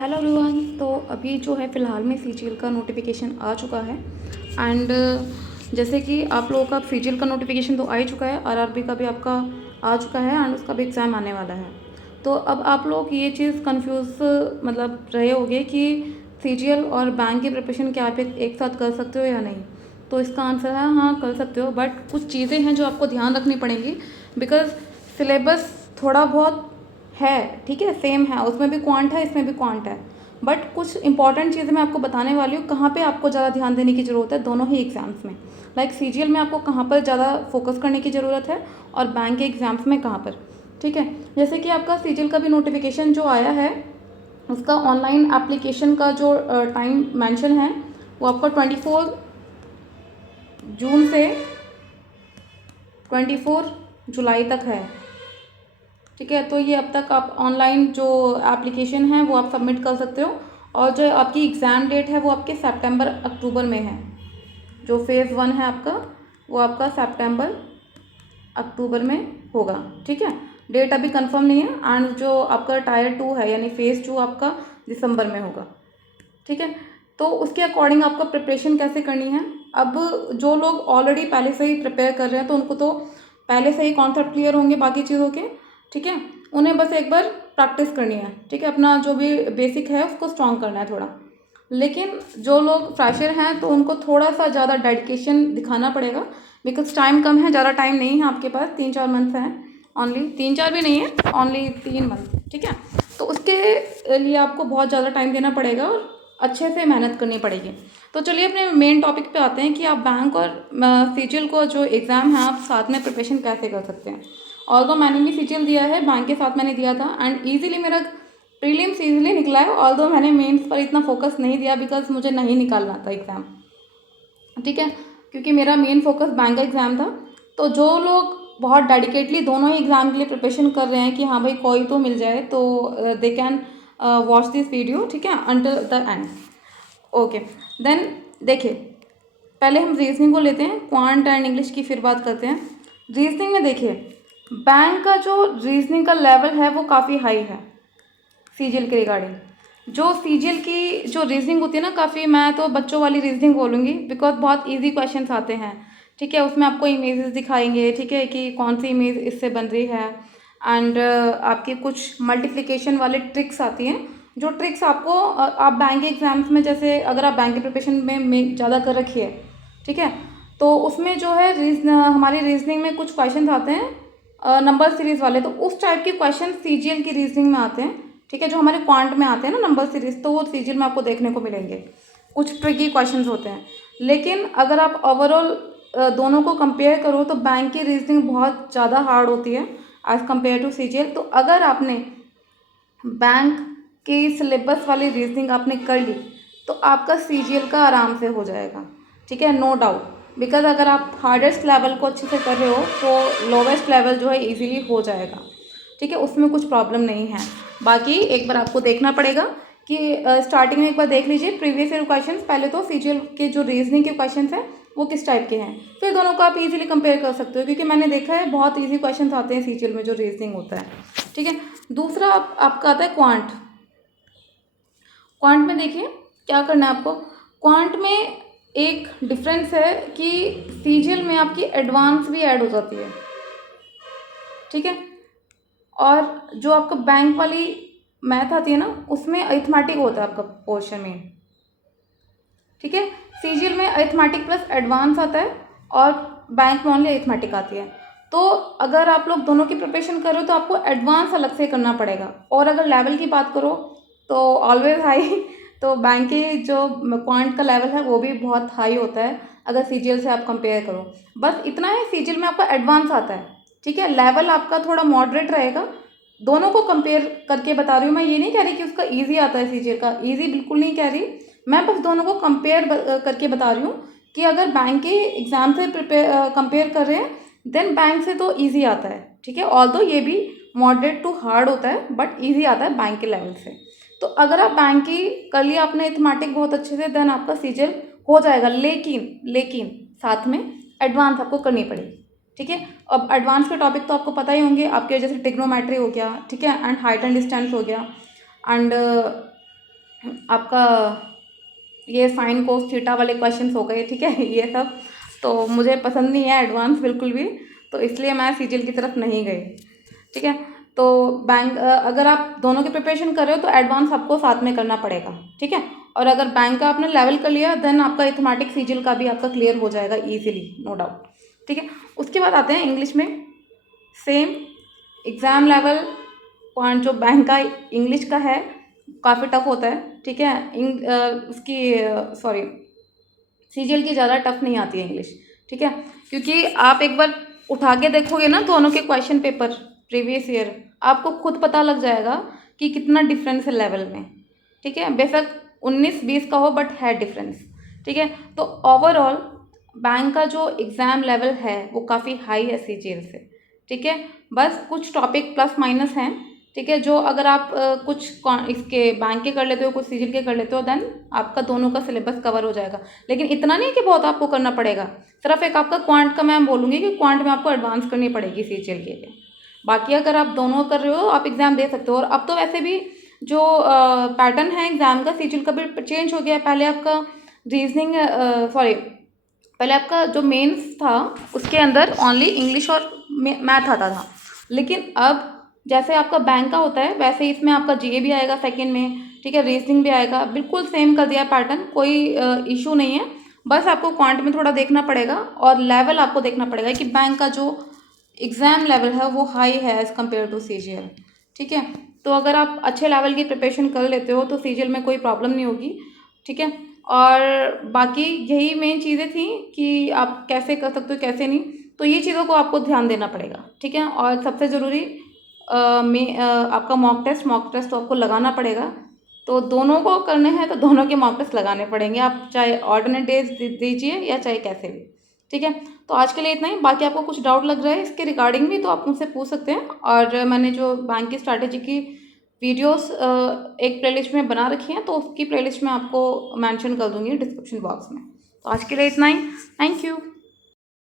Hello everyone. तो अभी जो है फ़िलहाल में सीजीएल का नोटिफिकेशन आ चुका है एंड जैसे कि आप लोगों का सीजीएल का नोटिफिकेशन तो आ ही चुका है, आरआरबी का भी आपका आ चुका है एंड उसका भी एग्ज़ाम आने वाला है। तो अब आप लोग ये चीज़ कंफ्यूज मतलब रहे होंगे कि सीजीएल और बैंक की प्रिपरेशन क्या आप एक साथ कर सकते हो या नहीं। तो इसका आंसर है हाँ, कर सकते हो, बट कुछ चीज़ें हैं जो आपको ध्यान रखनी पड़ेंगी बिकॉज़ सिलेबस थोड़ा बहुत है, ठीक है, सेम है, उसमें भी क्वांट है, इसमें भी क्वांट है, बट कुछ इंपॉर्टेंट चीज़ें मैं आपको बताने वाली हूँ कहाँ पे आपको ज़्यादा ध्यान देने की ज़रूरत है दोनों ही एग्ज़ाम्स में। लाइक सीजीएल में आपको कहाँ पर ज़्यादा फोकस करने की ज़रूरत है और बैंक के एग्ज़ाम्स में कहाँ पर, ठीक है। जैसे कि आपका सीजीएल का भी नोटिफिकेशन जो आया है उसका ऑनलाइन एप्लीकेशन का जो टाइम मेंशन है वो आपका 24 जून से 24 जुलाई तक है, ठीक है। तो ये अब तक आप ऑनलाइन जो एप्लीकेशन है वो आप सबमिट कर सकते हो और जो आपकी एग्ज़ाम डेट है वो आपके सितंबर अक्टूबर में है। जो फेज़ 1 है आपका वो आपका सितंबर अक्टूबर में होगा, ठीक है। डेट अभी कंफर्म नहीं है एंड जो आपका टायर 2 है यानी फेज़ 2 आपका दिसंबर में होगा, ठीक है। तो उसके अकॉर्डिंग आपको प्रिपरेशन कैसे करनी है। अब जो लोग ऑलरेडी पहले से ही प्रिपेयर कर रहे हैं तो उनको तो पहले से ही कॉन्सेप्ट क्लियर होंगे बाकी चीज़ों के, ठीक है। उन्हें बस एक बार प्रैक्टिस करनी है, ठीक है, अपना जो भी बेसिक है उसको स्ट्रॉन्ग करना है थोड़ा। लेकिन जो लोग फ्रेशर हैं तो उनको थोड़ा सा ज़्यादा डेडिकेशन दिखाना पड़ेगा बिकॉज टाइम कम है, ज़्यादा टाइम नहीं है आपके पास, 3-4 मंथ हैं ओनली, 3-4 भी नहीं है, ओनली 3 मंथ, ठीक है। तो उसके लिए आपको बहुत ज़्यादा टाइम देना पड़ेगा और अच्छे से मेहनत करनी पड़ेगी। तो चलिए अपने मेन टॉपिक पे आते हैं कि आप बैंक और सीजीएल को जो एग्ज़ाम है आप साथ में प्रिपरेशन कैसे कर सकते हैं। ऑल्दो मैंने भी सीजीएल दिया है, बैंक के साथ मैंने दिया था एंड ईजिली मेरा प्रीलिम्स ईजिली निकला है, ऑल्दो मैंने मेंस पर इतना फोकस नहीं दिया बिकॉज मुझे नहीं निकालना था एग्ज़ाम, ठीक है, क्योंकि मेरा मेन फोकस बैंक का एग्ज़ाम था। तो जो लोग बहुत डेडिकेटली दोनों ही एग्ज़ाम के लिए प्रिपरेशन कर रहे हैं कि हाँ भाई कोई तो मिल जाए तो they can watch this video, ठीक है, until the end. Okay, then देखिए, पहले हम रीजनिंग को लेते हैं, क्वांट एंड इंग्लिश की फिर बात करते हैं। रीजनिंग में देखिए बैंक का जो रीजनिंग का लेवल है वो काफ़ी हाई है सीजीएल के रिगार्डिंग। जो सीजीएल की जो रीजनिंग होती है ना, काफ़ी, मैं तो बच्चों वाली रीजनिंग बोलूँगी बिकॉज बहुत इजी क्वेश्चंस आते हैं, ठीक है। उसमें आपको इमेजेस दिखाएंगे, ठीक है, कि कौन सी इमेज इससे बन रही है एंड आपकी कुछ मल्टीप्लिकेशन वाले ट्रिक्स आती हैं जो ट्रिक्स आपको आप बैंक के एग्जाम्स में, जैसे अगर आप बैंक के प्रिपरेशन में ज़्यादा कर रखी है, ठीक है, तो उसमें जो है हमारी रीजनिंग में कुछ क्वेश्चन आते हैं नंबर सीरीज़ वाले, तो उस टाइप के क्वेश्चन सीजीएल की रीजनिंग में आते हैं, ठीक है। जो हमारे क्वांट में आते हैं ना नंबर सीरीज, तो वो सीजीएल में आपको देखने को मिलेंगे, कुछ ट्रिकी क्वेश्चंस होते हैं। लेकिन अगर आप ओवरऑल दोनों को कंपेयर करो तो बैंक की रीजनिंग बहुत ज़्यादा हार्ड होती है एज़ कम्पेयर टू सीजीएल। तो अगर आपने बैंक की सिलेबस वाली रीजनिंग आपने कर ली तो आपका सीजीएल का आराम से हो जाएगा, ठीक है, नो डाउट। बिकॉज अगर आप हार्डेस्ट लेवल को अच्छे से कर रहे हो तो लोवेस्ट लेवल जो है इजीली हो जाएगा, ठीक है, उसमें कुछ प्रॉब्लम नहीं है। बाकी एक बार आपको देखना पड़ेगा कि स्टार्टिंग में एक बार देख लीजिए प्रीवियस ईयर क्वेश्चंस, पहले तो सीजीएल के जो रीजनिंग के क्वेश्चंस हैं वो किस टाइप के हैं, फिर दोनों को आप इजीली कंपेयर कर सकते हो क्योंकि मैंने देखा है बहुत इजी क्वेश्चंस आते हैं सीजीएल में जो रीजनिंग होता है, ठीक है। दूसरा आपका आता है क्वांट। क्वांट में देखिए क्या करना है आपको। क्वांट में एक डिफरेंस है कि सीजीएल में आपकी एडवांस भी ऐड हो जाती है, ठीक है, और जो आपका बैंक वाली मैथ आती है ना उसमें अरिथमेटिक होता है आपका पोर्शन में, ठीक है। सीजीएल में अरिथमेटिक प्लस एडवांस आता है और बैंक में ओनली अरिथमेटिक आती है। तो अगर आप लोग दोनों की प्रिपरेशन कर रहे हो तो आपको एडवांस अलग से करना पड़ेगा, और अगर लेवल की बात करो तो ऑलवेज हाई तो बैंक के जो क्वांट का लेवल है वो भी बहुत हाई होता है अगर सीजीएल से आप कंपेयर करो। बस इतना है, सीजीएल में आपका एडवांस आता है, ठीक है, लेवल आपका थोड़ा मॉडरेट रहेगा। दोनों को कंपेयर करके बता रही हूँ मैं, ये नहीं कह रही कि उसका ईजी आता है सीजीएल का, ईजी बिल्कुल नहीं कह रही मैं, बस दोनों को कंपेयर करके बता रही हूँ कि अगर बैंक के एग्जाम से कंपेयर कर रहे हैं देन बैंक से तो ईजी आता है, ठीक है, ऑल्दो ये भी मॉडरेट टू हार्ड होता है बट ईजी आता है बैंक के लेवल से। तो अगर आप बैंक की कर लिया आपने मैथमेटिक बहुत अच्छे से देन आपका सीजीएल हो जाएगा, लेकिन लेकिन साथ में एडवांस आपको करनी पड़ेगी, ठीक है। अब एडवांस के टॉपिक तो आपको पता ही होंगे आपके, जैसे ट्रिग्नोमेट्री हो गया, ठीक है, एंड हाइट एंड डिस्टेंस हो गया एंड आपका ये साइन कोस थीटा वाले क्वेश्चंस हो गए, ठीक है। ये सब तो मुझे पसंद नहीं है एडवांस बिल्कुल भी, तो इसलिए मैं सीजीएल की तरफ नहीं गई, ठीक है। तो बैंक अगर आप दोनों की प्रिपरेशन कर रहे हो तो एडवांस आपको साथ में करना पड़ेगा, ठीक है। और अगर बैंक का आपने लेवल कर लिया देन आपका अरिथमेटिक सीजीएल का भी आपका क्लियर हो जाएगा ईजिली, नो डाउट, ठीक है। उसके बाद आते हैं इंग्लिश में। सेम एग्ज़ाम लेवल पॉइंट जो बैंक का इंग्लिश का है काफ़ी टफ होता है, ठीक है। उसकी सॉरी सीजीएल की ज़्यादा टफ नहीं आती है इंग्लिश, ठीक है। क्योंकि आप एक बार उठा के देखोगे ना दोनों के क्वेश्चन पेपर प्रीवियस ईयर, आपको खुद पता लग जाएगा कि कितना डिफरेंस है लेवल में, ठीक है। बेशक 19-20 का हो बट है डिफरेंस, ठीक है। तो ओवरऑल बैंक का जो एग्ज़ाम लेवल है वो काफ़ी हाई है सीजीएल से, ठीक है। बस कुछ टॉपिक प्लस माइनस हैं, ठीक है। जो अगर आप कुछ इसके बैंक के कर लेते हो, कुछ सीजीएल के कर लेते हो, देन आपका दोनों का सिलेबस कवर हो जाएगा। लेकिन इतना नहीं कि बहुत आपको करना पड़ेगा, सिर्फ एक आपका क्वांट का मैं बोलूँगी कि क्वांट में आपको एडवांस करनी पड़ेगी सीजीएल के लिए। बाकी अगर आप दोनों कर रहे हो आप एग्ज़ाम दे सकते हो। और अब तो वैसे भी जो पैटर्न है एग्ज़ाम का सीजीएल का भी चेंज हो गया है। पहले आपका रीजनिंग पहले आपका जो मेंस था उसके अंदर ओनली इंग्लिश और मैथ आता था, लेकिन अब जैसे आपका बैंक का होता है वैसे ही इसमें आपका जीए भी आएगा सेकंड में, ठीक है। रीजनिंग भी आएगा, बिल्कुल सेम कर दिया पैटर्न, कोई इशू नहीं है। बस आपको क्वांट में थोड़ा देखना पड़ेगा और लेवल आपको देखना पड़ेगा कि बैंक का जो एग्ज़ाम लेवल है वो हाई है एज़ कम्पेयर टू सीजीएल, ठीक है। तो अगर आप अच्छे लेवल की प्रिपरेशन कर लेते हो तो सीजीएल में कोई प्रॉब्लम नहीं होगी, ठीक है। और बाकी यही मेन चीज़ें थी कि आप कैसे कर सकते हो कैसे नहीं, तो ये चीज़ों को आपको ध्यान देना पड़ेगा, ठीक है। और सबसे ज़रूरी आपका मॉक टेस्ट तो आपको लगाना पड़ेगा। तो दोनों को करने हैं तो दोनों के मॉक टेस्ट लगाने पड़ेंगे, आप चाहे ऑल्टरनेट डेज दीजिए या चाहे कैसे भी, ठीक है। तो आज के लिए इतना ही। बाकी आपको कुछ डाउट लग रहा है इसके रिगार्डिंग भी तो आप मुझसे पूछ सकते हैं। और मैंने जो बैंक की स्ट्रैटेजी की वीडियोस एक प्लेलिस्ट में बना रखी हैं तो उसकी प्लेलिस्ट में आपको मेंशन कर दूंगी डिस्क्रिप्शन बॉक्स में। तो आज के लिए इतना ही, थैंक यू।